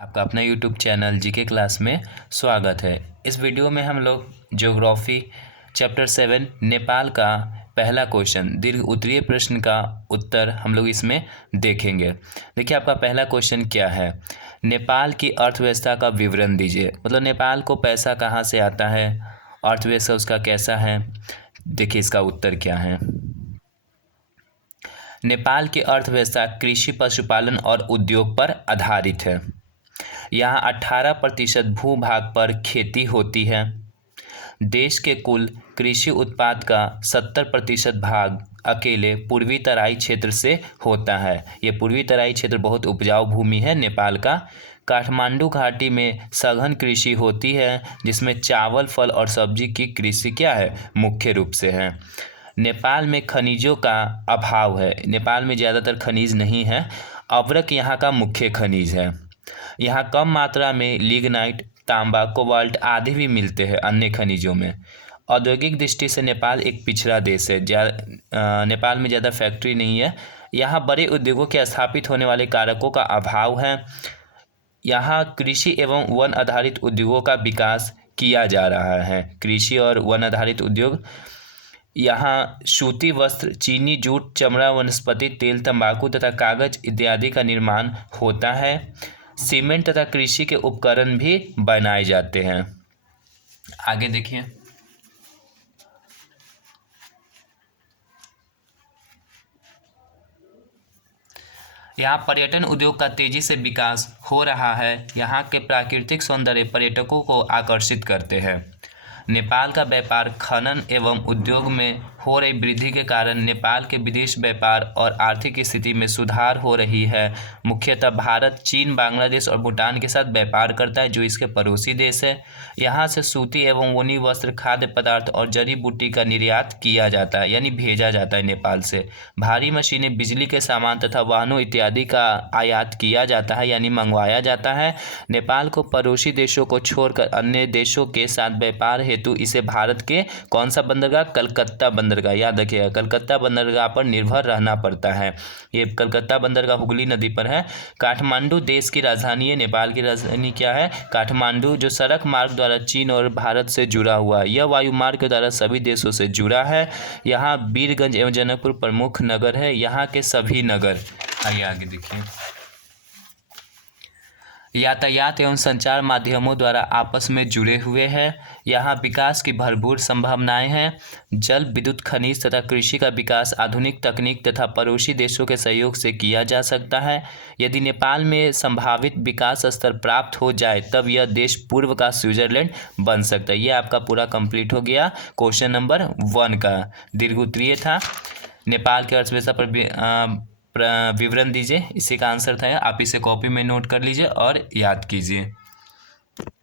आपका अपना YouTube channel GK class में स्वागत है। इस वीडियो में हम लोग ज्योग्राफी चैप्टर 7 नेपाल का पहला क्वेश्चन दीर्घ उत्तरीय प्रश्न का उत्तर हम लोग इसमें देखेंगे। देखिए आपका पहला क्वेश्चन क्या है, नेपाल की अर्थव्यवस्था का विवरण दीजिए। मतलब नेपाल को पैसा कहाँ से आता है, अर्थव्यवस्था उसका कैसा है। देखिए इसका उत्तर क्या है। नेपाल की अर्थव्यवस्था कृषि, पशुपालन और उद्योग पर आधारित है। यहाँ 18% भूभाग पर खेती होती है। देश के कुल कृषि उत्पाद का 70% भाग अकेले पूर्वी तराई क्षेत्र से होता है। ये पूर्वी तराई क्षेत्र बहुत उपजाऊ भूमि है नेपाल का। काठमांडू घाटी में सघन कृषि होती है, जिसमें चावल, फल और सब्जी की कृषि क्या है, मुख्य रूप से है। नेपाल में खनिजों का अभाव है। नेपाल में ज़्यादातर खनिज नहीं है। अभ्रक यहाँ का मुख्य खनिज है। यहाँ कम मात्रा में लिग्नाइट, तांबा, कोबाल्ट आदि भी मिलते हैं अन्य खनिजों में। औद्योगिक दृष्टि से नेपाल एक पिछड़ा देश है। नेपाल में ज़्यादा फैक्ट्री नहीं है। यहाँ बड़े उद्योगों के स्थापित होने वाले कारकों का अभाव है। यहाँ कृषि एवं वन आधारित उद्योगों का विकास किया जा रहा है। कृषि और वन आधारित उद्योग। यहाँ सूती वस्त्र, चीनी, जूट, चमड़ा, वनस्पति तेल, तंबाकू तथा कागज इत्यादि का निर्माण होता है। सीमेंट तथा कृषि के उपकरण भी बनाए जाते हैं। आगे देखिए, यहाँ पर्यटन उद्योग का तेजी से विकास हो रहा है। यहाँ के प्राकृतिक सौंदर्य पर्यटकों को आकर्षित करते हैं। नेपाल का व्यापार, खनन एवं उद्योग में हो रही वृद्धि के कारण नेपाल के विदेश व्यापार और आर्थिक स्थिति में सुधार हो रही है। मुख्यतः भारत, चीन, बांग्लादेश और भूटान के साथ व्यापार करता है, जो इसके पड़ोसी देश है। यहाँ से सूती एवं ऊनी वस्त्र, खाद्य पदार्थ और जड़ी बूटी का निर्यात किया जाता है, यानी भेजा जाता है नेपाल से। भारी मशीनें, बिजली के सामान तथा वाहनों इत्यादि का आयात किया जाता है, यानी मंगवाया जाता है। नेपाल को पड़ोसी देशों को छोड़कर अन्य देशों के साथ व्यापार हेतु इसे भारत के कौन सा बंदरगाह, कलकत्ता बंदरगाह, याद रखिएगा कलकत्ता बंदरगाह पर निर्भर रहना पड़ता है। ये कलकत्ता बंदरगाह हुगली नदी पर है। काठमांडू देश की राजधानी है। नेपाल की राजधानी क्या है, काठमांडू, जो सड़क मार्ग द्वारा चीन और भारत से जुड़ा हुआ है। यह वायु मार्ग के द्वारा सभी देशों से जुड़ा है। यहाँ वीरगंज एवं जनकपुर प्रमुख नगर है। यहाँ के सभी नगर, आइए आगे देखिए, यातायात एवं संचार माध्यमों द्वारा आपस में जुड़े हुए हैं। यहाँ विकास की भरपूर संभावनाएं हैं। जल, विद्युत, खनिज तथा कृषि का विकास आधुनिक तकनीक तथा पड़ोसी देशों के सहयोग से किया जा सकता है। यदि नेपाल में संभावित विकास स्तर प्राप्त हो जाए, तब यह देश पूर्व का स्विट्जरलैंड बन सकता है। ये आपका पूरा कंप्लीट हो गया। क्वेश्चन नंबर 1 का दीर्घ उत्तरीय था। नेपाल की अर्थव्यवस्था पर विवरण दीजिए, इसी का आंसर था। आप इसे कॉपी में नोट कर लीजिए और याद कीजिए।